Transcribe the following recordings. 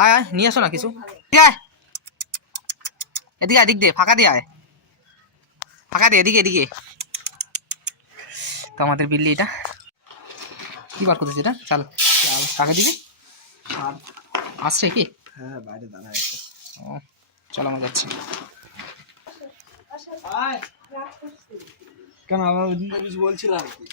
আয় আয় নিয়ে আসো না কিছু। এদিকে এদিক দে, ফাঁকা দিয়ে আয়, ফাঁকা দে, এদিকে এদিকে। তো আমাদের বিল্লি এটা কি বার করতেছে, এটা চাল টাকা দিবি আসছে কি? হ্যাঁ বাইরে দাঁড়ায়। ও চলো আমরা যাচ্ছি। কেন আবার কিছু বলছিলাম কি?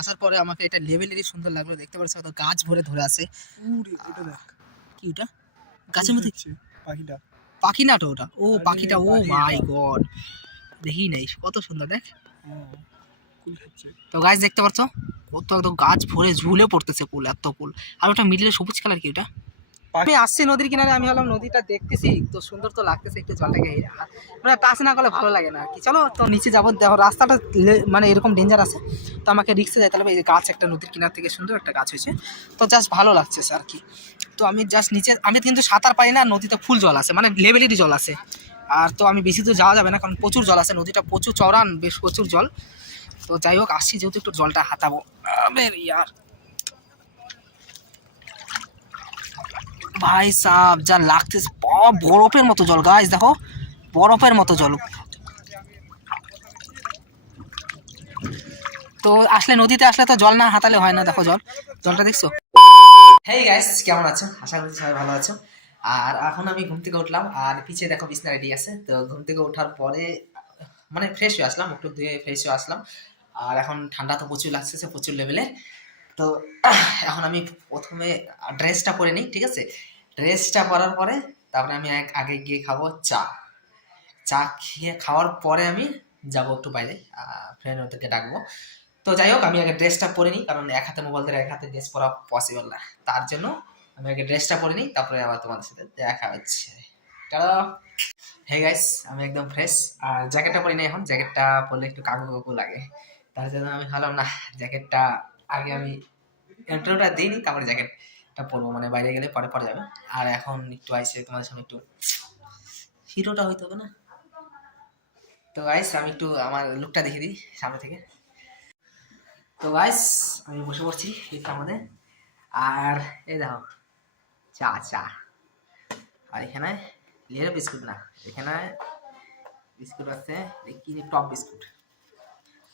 আসার পরে আমাকে এটা লেভেলেরই সুন্দর লাগলো, দেখতে পাচ্ছ তো গাছ ভরে ধরে আছে। এটা দেখ কি ওটা গাছের মধ্যে? পাখিটা। পাখি না তো ওটা, ও পাখিটা, ও মাই গড, দেখি নাই কত সুন্দর দেখ। তো গাছ দেখতে পাচ্ছ কত একদম গাছ ভরে ঝুলে পড়তেছে ফুল, এত ফুল। আর ওটা মিডলে সবুজ কালার, কি ওটা? আমি আসছি নদীর কিনারে, আমি হলাম নদীটা দেখতেছি তো সুন্দর তো লাগতেছে, একটু জলটাকে মানে টাচ না করলে ভালো লাগে না আর কি। চলো তো নিচে যাবো, দেখো রাস্তাটা মানে এরকম ডেঞ্জার আছে, তো আমাকে রিক্সে যাইতে হবে। এই যে গাছ একটা নদীর কিনার থেকে সুন্দর একটা গাছ হয়েছে, তো জাস্ট ভালো লাগছে আর কি। তো আমি জাস্ট নিচে, আমি কিন্তু সাঁতার পারি না, নদীতে ফুল জল আছে, মানে লেভেলেরই জল আছে। আর তো আমি বেশি দূর যাওয়া যাবে না, কারণ প্রচুর জল আছে, নদীটা প্রচুর চওড়ান, বেশ প্রচুর জল। তো যাই হোক আসছি যেহেতু, একটু জলটা হাতাবো। ইয়ার ভাই সাব যা লাগতেছে, বরফের মতো জল গাইস, দেখো বরফের মতো জল। তো আসলে নদীতে আসলে তো জল না হাতালে হয় না, দেখো জলটা দেখছো। হেই গাইস, কেমন আছো? আশা করি সবাই ভালো আছো। আর এখন আমি ঘুম থেকে উঠলাম, আর পিছিয়ে দেখো বিছনা রেডি আছে। তো ঘুম থেকে ওঠার পরে মানে ফ্রেশ হয়ে আসলাম, মুখ ধুয়ে ফ্রেশ হয়ে আসলাম। আর এখন ঠান্ডা তো প্রচুর লাগতেছে, প্রচুর লেভেলে। তো এখন আমি প্রথমে ড্রেসটা পরে নিই, ঠিক আছে? ড্রেসটা পরার পরে তারপরে আমি আগে গিয়ে খাবো চা। চা খেয়ে খাওয়ার পরে আমি যাবো একটু বাইরে, ফ্রেন্ড ওদেরকে ডাকবো। তো যাই হোক আমি আগে ড্রেসটা পরে নিই, কারণ এক হাতে মোবাইল ধরে এক হাতে ড্রেস পরা পসিবল না, তার জন্য আমি আগে ড্রেসটা পরে নিই, তারপরে আবার তোমাদের সাথে দেখা হচ্ছে। চলো। হে গাইস, আমি একদম ফ্রেশ। আর জ্যাকেটটা পরি না এখন, জ্যাকেটটা পরলে একটু কাকু কাকু লাগে, তার জন্য আমি ভাবলাম না জ্যাকেটটা আগে আমি ইন্টারভিউটা দিইনি, তারপরে জ্যাকেটটা পরবো, মানে বাইরে গেলে পরে পরে যাবে। আর এখন একটু আইসে তোমাদের সামনে একটু হিরোটা হইতে হবে না। তো গাইস আমি একটু আমার লুকটা দেখে দিই সামনে থেকে। তো গাইস আমি বসে পড়ছি এটা আমাদের, আর এই দেখো চা চা। আর এখানে লেয়ার বিস্কুট না, এখানে বিস্কুট আছে, কি টপ বিস্কুট,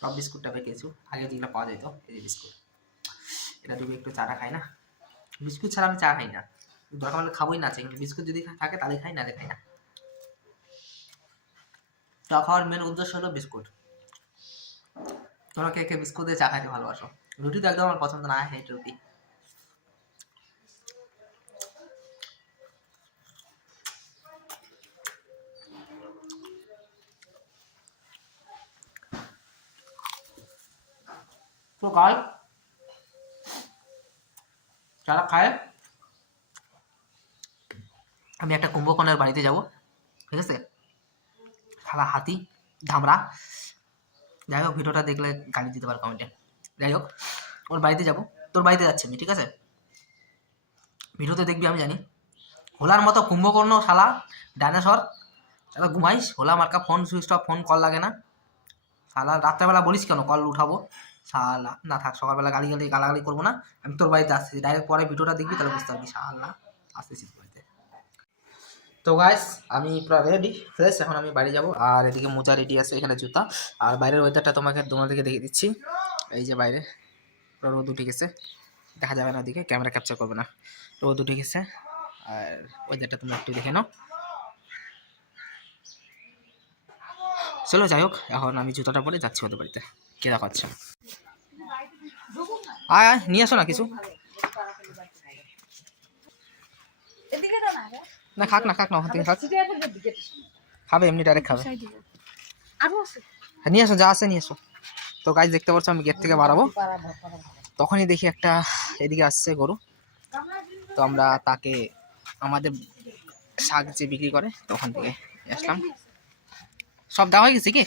টপ বিস্কুটটা পেয়েছো আগে যেগুলো পাওয়া যেত, এই যে বিস্কুট, এটা তুমি একটু চাটা খাই না। বিস্কুট ছাড়া আমি চা খাই না, দরকার হলে খাবোই না, কিন্তু বিস্কুট যদি থাকে তাহলে খাই, না খাই না। চা খাওয়ার মেন উদ্দেশ্য হলো বিস্কুট। তোমরা কে কে বিস্কুট দিয়ে চা খাইতে ভালোবাসো? রুটি তো একদম আমার পছন্দ না, হেট রুটি। তো গাই যারা খায়, আমি একটা কুম্ভকর্ণের বাড়িতে যাব, ঠিক আছে? খালা হাতি ধামরা, যাই হোক ভিডিওটা দেখলে গালি দিতে পারো কমেন্টে। যাই হোক ওর বাড়িতে যাব, তোর বাড়িতে যাচ্ছি আমি, ঠিক আছে? ভিডিওতে দেখবি আমি জানি। হোলার মতো কুম্ভকর্ণ শালা ডাইনোসর, শালা ঘুমাইস হোলা মার্কা, phone switch off, phone call লাগে না শালা। রাত্রেবেলা বলিস কেন কল উঠাবো শালা? না থাক, সকালবেলা গালাগালি করবো না। আমি তোর বাড়িতে আসতেছি, ডাইরেক্ট পরে ভিডিওটা দেখবি তাহলে বুঝতে পারবি শালা। আসতেছি তোর বাড়িতে। তো গাইস আমি পুরো রেডি ফ্রেশ, এখন আমি বাড়ি যাব। আর এদিকে মোজা রেডি আছে, এখানে জুতা। আর বাইরের ওয়েদারটা তোমাদেরকে দেখিয়ে দিচ্ছি। এই যে বাইরে পুরো রোদ উঠে গেছে, দেখা যাবে না ওদিকে, ক্যামেরা ক্যাপচার করবে না, রোদ উঠে গেছে। আর ওয়েদারটা তোমরা একটু দেখে নাও। চলো যাই হোক, এখন আমি জুতাটা পরে যাচ্ছি ওদের বাড়িতে। কে দেখাচ্ছে? আয় আয় নিয়ে আসো না কিছু। না খাক না, খাক না, ওখান থেকে খাক, খাবে এমনি ডাইরেক্ট খাবে। নিয়ে আসো, যা আছে নিয়ে আসো। তো গাইস দেখতে পাচ্ছ আমি গেট থেকে বাড়াবো, তখনই দেখি একটা এদিকে আসছে গরু। তো আমরা তাকে আমাদের শাক যে বিক্রি করে তখন থেকে আসলাম। সব দেওয়া হয়ে গেছে কি?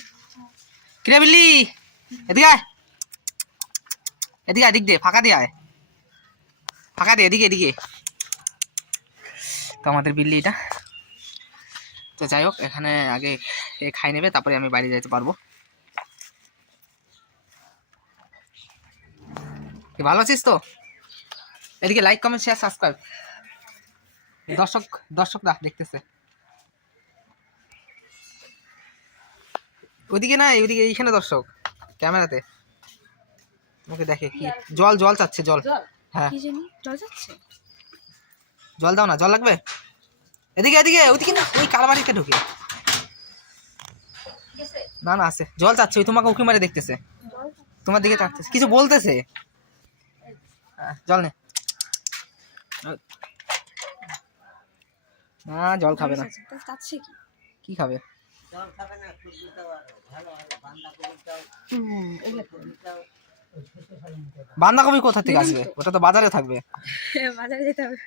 কিরে বিল্লি এদিকে আয়, এদিকে এদিক দে, ফাঁকা দিয়ে আয়, ফাঁকা দে, এদিকে এদিকে। তো আমাদের বিল্লি এটা, তো যাই হোক, এখানে আগে এ খাই নেবে, তারপরে আমি বাড়ি যেতে পারবো। কি ভালো আছিস তো? এদিকে লাইক কমেন্ট শেয়ার সাবস্ক্রাইব। দর্শক দর্শক দেখতেছে ওইদিকে না, ওইদিকে এইখানে দর্শক ক্যামেরাতে ওকে দেখে। কি জল জল চাচ্ছে, জল। হ্যাঁ জল দাও না, জল লাগবে। এদিকে এদিকে, ওইদিকে না, ওই কালবাড়িতে ঢুকে। না না আছে, জল চাচ্ছে, ওই তোমাকে উকি মারে দেখতেছে, তোমার দিকে চাচ্ছে, কিছু বলতেছে। জল নে। না জল খাবে না। কি খাবে? বাঁধাকপি কোথা থেকে আসবে? ওটা তো বাজারে থাকবে। বাজারে যেতে হবে।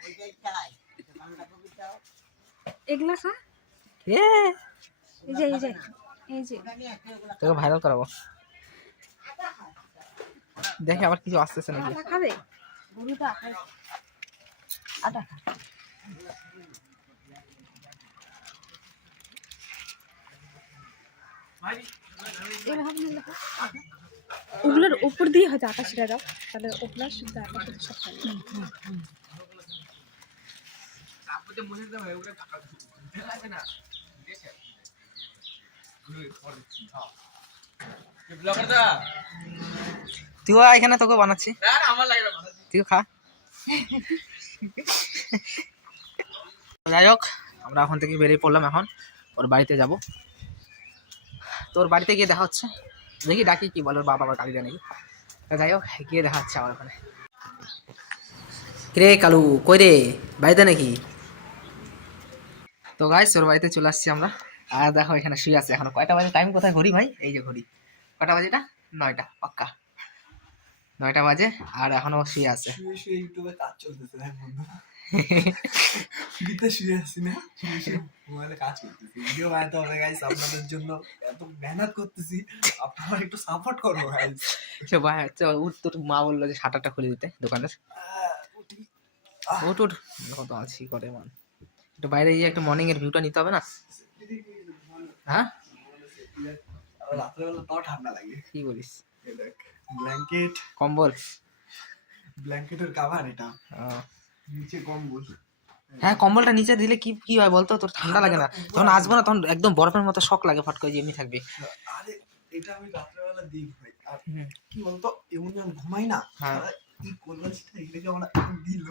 এগুলা খা। এই যে এই যে এই যে তোকে ভাইরাল করাবো। দেখে আবার কিছু আসতেছে নাকি। খাবে গরুটা আটা খা। ওগুলোর উপর দিয়ে হয়তো আটা ছিটা দাও, তাহলে ওগুলার শুদ্ধ আটা শুদ্ধ সব তুইও এখানে, তোকে বানাচ্ছি, তুইও খা। যাই হোক, আমরা এখন থেকে বেরিয়ে পড়লাম, এখন ওর বাড়িতে যাব। তোর বাড়িতে গিয়ে দেখা হচ্ছে, দেখি ডাকি কি বলো, বাবা আবার গাড়ি দেয় নাকি। যাই হোক, গিয়ে দেখা হচ্ছে আমার ওখানে। কিরে কালু, কই রে, বাড়িতে নাকি? তো গাইস, ওর বাড়িতে চলে আসছি আমরা। আর দেখো এখানে শুয়ে আছে এখনো। কয়টা বাজে, টাইম কোথায় ঘড়ি ভাই? এই যে ঘড়ি, কটা বাজে? এটা 9টা পাক্কা, 9টা বাজে, আর এখনো শুয়ে আছে। শুয়ে শুয়ে ইউটিউবে কাজ চলতেছে দেখ বন্ধু। শুয়ে আছি না, শুয়ে শুয়ে মোবাইলে কাজ করতেছি, ভিডিও বানাতে হবে গাইস, আপনাদের জন্য এত মেহনত করতেছি, আপনারা একটু সাপোর্ট করো গাইস। সে ভাই হচ্ছে, উঠ, তোর মা বললো যে শাটারটা খুলে দিতে দোকানের। উঠ উঠ, কত আছি করে মান। একটু বাইরে গিয়ে একটু মর্নিং এর ভিউটা নিতে হবে না? হ্যাঁ রাত্রেবেলা তাও ঠান্ডা লাগে। কি বলিস? ব্ল্যাঙ্কেট, কম্বল, ব্ল্যাঙ্কেটের কাভার এটা, আহ, নিচে কম্বল। হ্যাঁ কম্বলটা নিচে দিলে কি কি হয় বলতো, তোর ঠান্ডা লাগে না, যখন আসবো না তখন একদম বরফের মতো শক লাগে, ফট করে যে এমনি থাকবে। আরে এটা আমি রাত্রেবেলা দিই ভাই, আর কি বলতো, এমন যখন ঘুমাই না, হ্যাঁ এই কোলবাসটা এগুলোকে আমরা দিল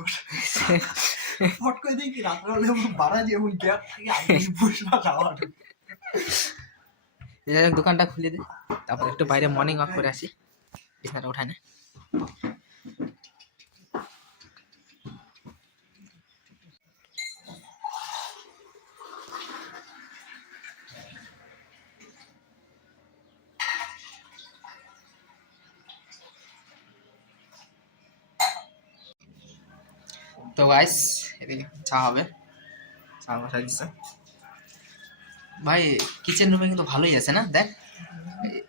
ফট করে দিই কি রাত্রেবেলা এমন বাড়া যে এমন গ্যাপ থেকে আগে বসবা খাওয়া ঢুকে। যাই হোক, দোকানটা খুলে দিই, তারপর একটু বাইরে মর্নিং ওয়াক করে আসি, বিছানাটা উঠায় না। তো গাইস, এদিকে চা হবে, চা বসা দিচ্ছে ভাই। কিচেন রুমে কিন্তু ভালোই আছে না, দেখ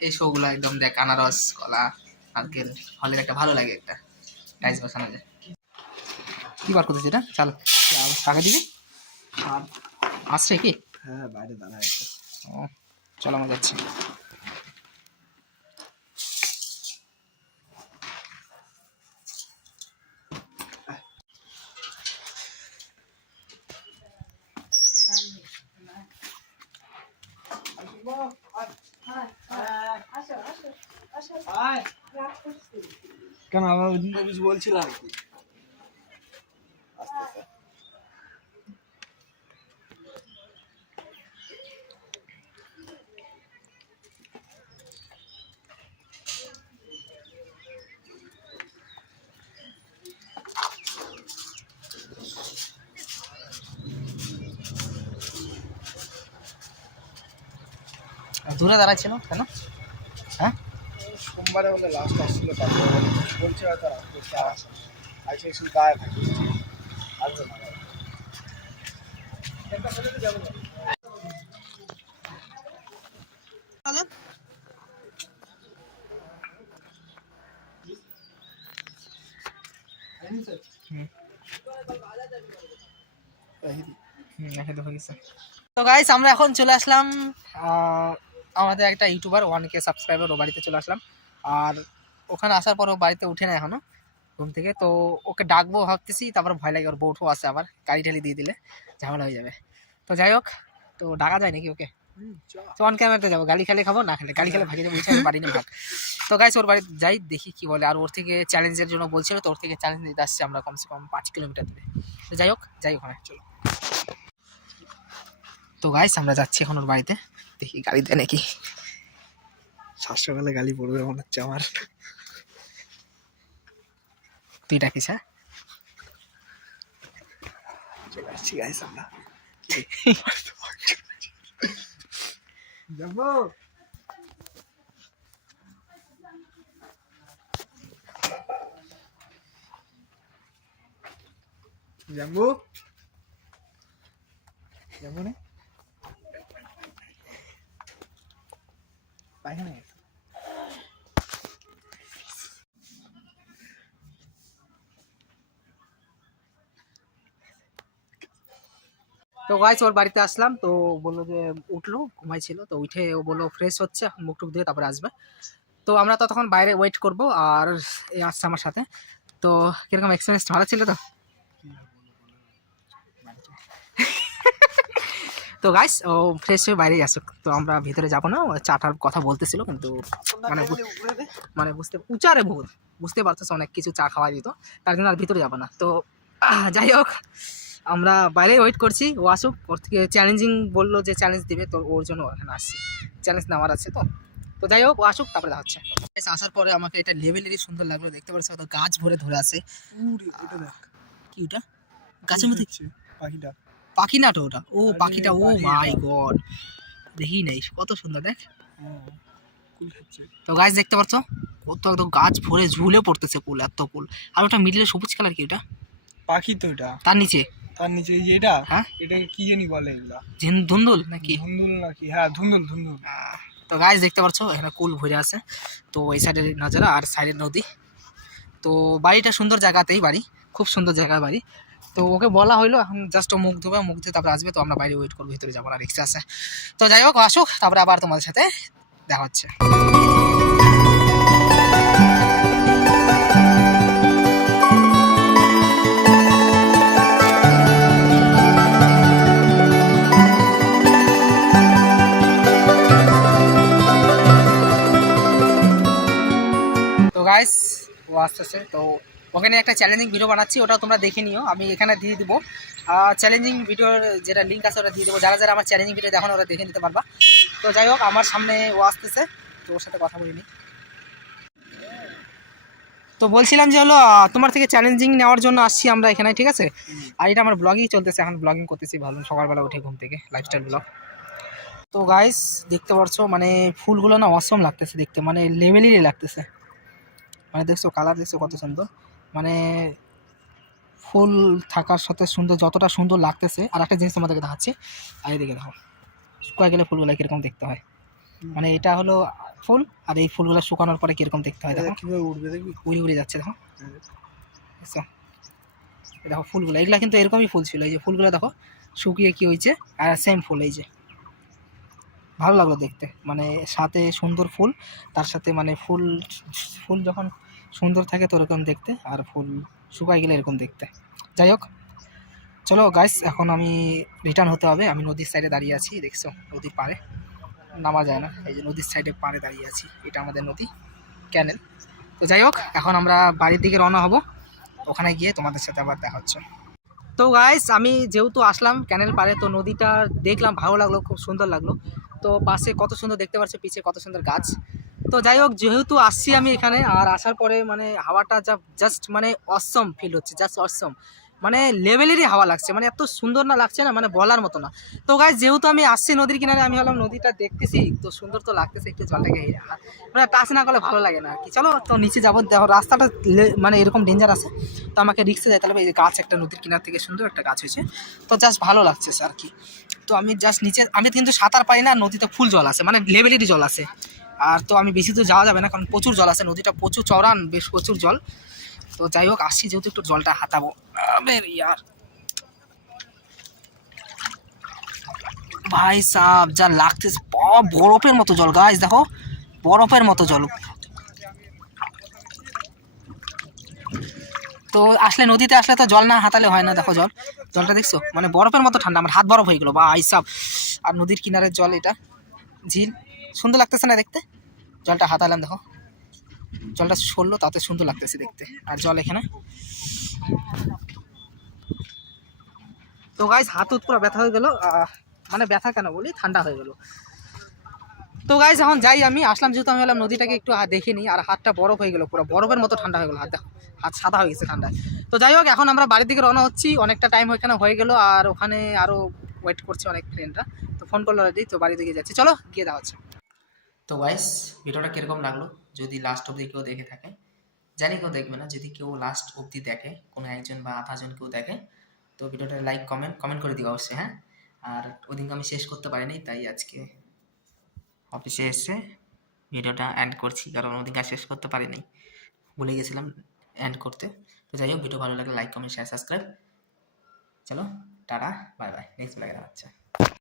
এই শোগুলো একদম, দেখ আনারস, কলা, নারকেল, হলের একটা ভালো লাগে, একটা টাইলস বসানো যায়। কি বার করতেছি এটা? চাল টাকা দিবি আসছে কি? হ্যাঁ বাইরে দাঁড়ায় আছে। ও চলো, আমরা যাচ্ছি। কেন আবার ওই দিন কিছু বলছিলাম আর কি। আস্তে আস্তে দূরে দাঁড়াচ্ছিল কেন? হ্যাঁ সোমবারে বলে লাস্ট আসছিল, তারপরে বলছে হয়তো রাত্রে আর আসে না, আইসে শুধু গায়ে থাকে, আসবে না। হয়ে গেছে। তো গাইস আমরা এখন চলে আসলাম আমাদের একটা ইউটিউবার 1K সাবস্ক্রাইবার ও বাড়িতে চলে আসলাম। আর ওখানে আসার পর ও বাড়িতে উঠে না এখনো ঘুম থেকে, তো ওকে ডাকবো ভাবতেছি, তারপর ভয় লাগে ওর বউঠো আছে, আবার গাড়ি ঠালি দিয়ে দিলে ঝামেলা হয়ে যাবে। তো যাই হোক, তো ডাকা যায় নাকি ওকে? তো অন ক্যামেরাতে যাবো, গালি খেলে খাবো, না খেলে গালি খেলে ভাগে যাবো, বাড়ি না ভাগ। তো গাইস ওর বাড়ি যাই, দেখি কি বলে। আর ওর থেকে চ্যালেঞ্জের জন্য বলছিল, তো ওর থেকে চ্যালেঞ্জ নিতে আসছি আমরা কমসে কম 5 কিলোমিটার দূরে। তো যাই হোক, যাই ওখানে চলো। তো গাইস আমরা যাচ্ছি এখন ওর বাড়িতে, দেখি গালি দেয় নাকি। সকালে গালি পড়বে মনে হচ্ছে আমার। তুই ডাকিস? হ্যাঁ চলে আসছি গাইস আমরা। যাবো যাবো যাবো না পায়খানা গেছে। তো গাইস ওর বাড়িতে আসলাম, তো বললো যে উঠলো, ঘুমাইছিল, তো উঠে ও বললো ফ্রেশ হচ্ছে, এখন মুখ টুক দিয়ে তারপরে আসবে। তো আমরা ততক্ষণ বাইরে ওয়েট করব, আর এ আসছে আমার সাথে। তো কিরকম এক্সপিরিয়েন্স ভালো ছিল তো? তো গাইস ও ফ্রেশ হয়ে বাইরেই আসুক, তো আমরা ভিতরে যাবো না। ও চাটার কথা বলতেছিল, কিন্তু মানে বুঝতে উচারে বহুত বুঝতে পারতেছে, অনেক কিছু চা খাওয়া দিত, তার জন্য আর ভিতরে যাবো না। তো যাই হোক, আমরা বাইরে ওয়েট করছি, ও আসুক। ওর থেকে চ্যালেঞ্জিং বললো যে চ্যালেঞ্জ দিবে, তো ওর জন্য এখানে আসছি, চ্যালেঞ্জ নেওয়ার আছে। তো তো যাই হোক, ও আসুক, তারপরে দেখা হচ্ছে। আসার পরে আমাকে এটা লেভেলেরই সুন্দর লাগলো, দেখতে পাচ্ছ তো গাছ ভরে ধরে আছে। ওটা দেখ কি ওটা? গাছের মধ্যে পাখিটা, পাখি না তো ওটা? ও আরে পাখিটা, ও পাখিটা। মাই গড, দেখি নাই, কত সুন্দর দেখ। কুল খাচ্ছে। তো গাছ দেখতে পাচ্ছ কত একদম গাছ ভরে ঝুলে পড়তেছে কুল, এত কুল। আর ওটা মিডিলে সবুজ কালার, কি ওটা? পাখি তো এটা। তার নিচে তার নিচে এই যে এটা, হ্যাঁ এটাকে কি জানি বলে এগুলা, ধুন্দুল নাকি? ধুন্দুল নাকি? হ্যাঁ ধুন্দুল ধুন্দুল। তো গাছ দেখতে পাচ্ছ এখানে কুল ভরে আছে। তো এই সাইডের নজারা, আর সাইডের নদী। তো বাড়িটা সুন্দর জায়গাতেই বাড়ি, খুব সুন্দর জায়গায় বাড়ি। তো ওকে বলা হইলো, এখন জাস্ট মুখ ধোবে, মুখ ধুয়ে তারপরে আসবে। তো আমরা বাইরে ওয়েট করবো, ভিতরে যাবো না, রিক্সা আছে। তো যাই হোক, আসুক, তারপরে আবার তোমাদের সাথে দেখা হচ্ছে। তো গাইস ও আসতেছে, তো ওখানে একটা চ্যালেঞ্জিং ভিডিও বানাচ্ছি, ওটাও তোমরা দেখে নিও, আমি এখানে দিয়ে দিব। চ্যালেঞ্জিং ভিডিওর যেটা লিঙ্ক আছে ওটা দিয়ে দেবো, যারা যারা আমার চ্যালেঞ্জিং ভিডিও দেখো ওরা দেখে নিতে পারবা। তো যাই হোক, আমার সামনে ও আসতেছে, তো ওর সাথে কথা বলিনি। তো বলছিলাম যে হলো তোমার থেকে চ্যালেঞ্জিং নেওয়ার জন্য আসছি আমরা এখানে, ঠিক আছে? আর এটা আমার ব্লগই চলতেছে, এখন ব্লগিং করতেছি, ভালো সকালবেলা উঠে ঘুম থেকে, লাইফস্টাইল ব্লগ। তো গাইস দেখতে পারছো, মানে ফুলগুলো না অসম লাগতেছে দেখতে, মানে লেভেলেরই লাগতেছে। মানে দেখছো কালার, দেখছো কত সুন্দর, মানে ফুল থাকার সাথে সুন্দর, যতটা সুন্দর লাগতেছে। আর একটা জিনিস তোমাদেরকে দেখাচ্ছি, আর এদিকে দেখো, শুকায় গেলে ফুলগুলো কীরকম দেখতে হয়। মানে এটা হলো ফুল, আর এই ফুলগুলো শুকানোর পরে কীরকম দেখতে হয় দেখো, কিভাবে উঠবে দেখবি? উড়ে উড়ে যাচ্ছে দেখো। দেখছো দেখো ফুলগুলো, এগুলা কিন্তু এরকমই ফুল ছিল, এই যে ফুলগুলো দেখো শুকিয়ে কি হয়েছে, আর সেম ফুল এই যে। ভালো লাগলো দেখতে, মানে সাথে সুন্দর ফুল, তার সাথে মানে ফুল ফুল যখন সুন্দর থাকে তো এরকম দেখতে, আর ফুল শুকাই গেলে এরকম দেখতে। যাই হোক, চলো গাইস, এখন আমি রিটার্ন হতে হবে। আমি নদীর সাইডে দাঁড়িয়ে আছি, দেখছো নদীর পাড়ে, নামা যায় না, এই যে নদীর সাইডে পাড়ে দাঁড়িয়ে আছি, এটা আমাদের নদী ক্যানেল। তো যাই হোক, এখন আমরা বাড়ির দিকে রওনা হব, ওখানে গিয়ে তোমাদের সাথে আবার দেখা হচ্ছে। তো গাইস আমি যেহেতু আসলাম ক্যানেল পাড়ে, তো নদীটা দেখলাম, ভালো লাগলো, খুব সুন্দর লাগলো। তো পাশে কত সুন্দর দেখতে পাচ্ছি, পিছে কত সুন্দর গাছ। তো যাই হোক, যেহেতু আসছি আমি এখানে, আর আসার পরে মানে হাওয়াটা যা জাস্ট মানে অসম ফিল হচ্ছে, জাস্ট অসম, মানে লেভেলেরই হাওয়া লাগছে, মানে এত সুন্দর না লাগছে না, মানে বলার মতো না। তো গাইস যেহেতু আমি আসছি নদীর কিনারে, আমি হলাম নদীটা দেখতেছি, তো সুন্দর তো লাগতেছে, একটু জলটাকে মানে টাচ না করলে ভালো লাগে না আর কি। চলো তো নিচে যাবো, দেখো রাস্তাটা মানে এরকম ডেঞ্জার আছে, তো আমাকে রিক্সে যাইতে হবে। এই যে গাছ, একটা নদীর কিনার থেকে সুন্দর একটা গাছ হয়েছে, তো জাস্ট ভালো লাগছে আর কি। তো আমি জাস্ট নিচে, আমি কিন্তু সাঁতার পারি না, নদীতে ফুল জল আছে, মানে লেভেলেরই জল আছে। আর তো আমি বেশি দূর যাওয়া যাবে না, কারণ প্রচুর জল আছে, নদীটা প্রচুর চওড়ান, বেশ প্রচুর জল। তো যাই হোক, আসছি যেহেতু, একটু জলটা হাতাবো। ইয়ার ভাই সাব যা লাগতেছে, বরফের মতো জল গাইস, দেখো বরফের মতো জল। তো আসলে নদীতে আসলে তো জল না হাতালে হয় না, দেখো জলটা দেখছো, মানে বরফের মতো ঠান্ডা, আমার হাত বরফ হয়ে গেলো ভাই সাব। আর নদীর কিনারের জল, এটা ঝিল, সুন্দর লাগতেছে না দেখতে? জলটা হাতালাম, দেখো জলটা সরলো, তাতে সুন্দর লাগতেছে দেখতে। আর জল এখানে, তো গাইস হাত পুরো ব্যথা হয়ে গেল, মানে ব্যথা কেন বলি, ঠান্ডা হয়ে গেল। তো গাইস এখন যাই, আমি আসলাম যেহেতু, আমি বললাম নদীটাকে একটু দেখে নিই। আর হাতটা বরফ হয়ে গেল, পুরো বরফের মতো ঠান্ডা হয়ে গেলো হাত, দেখো হাত সাদা হয়ে গেছে ঠান্ডায়। তো যাই হোক, এখন আমরা বাড়ির দিকে রওনা হচ্ছি, অনেকটা টাইম ওইখানে হয়ে গেল, আর ওখানে আরও ওয়েট করছে অনেক ফ্রেন্ডরা। তো ফোন করলো অলরেডি, তো বাড়ির দিকে যাচ্ছি, চলো গিয়ে দেওয়া হচ্ছে। তো গাইস ভিডিওটা কীরকম লাগলো, যদি লাস্ট অবধি কেউ দেখে থাকে, জানি কেউ দেখবে না, যদি কেউ লাস্ট অবধি দেখে, কোনো একজন বা আধাজন কেউ দেখে, তো ভিডিওটা লাইক কমেন্ট করে দিও অবশ্যই, হ্যাঁ। আর ওদিনকে আমি শেষ করতে পারিনি, তাই আজকে অফিসে এসে ভিডিওটা এন্ড করছি, কারণ ওদিনকে শেষ করতে পারিনি, ভুলে গেছিলাম এন্ড করতে। তো যাই হোক, ভিডিও ভালো লাগলে লাইক কমেন্ট শেয়ার সাবস্ক্রাইব। চলো টাটা, বাই বাই, নেক্সট ব্লগে দেখা হচ্ছে।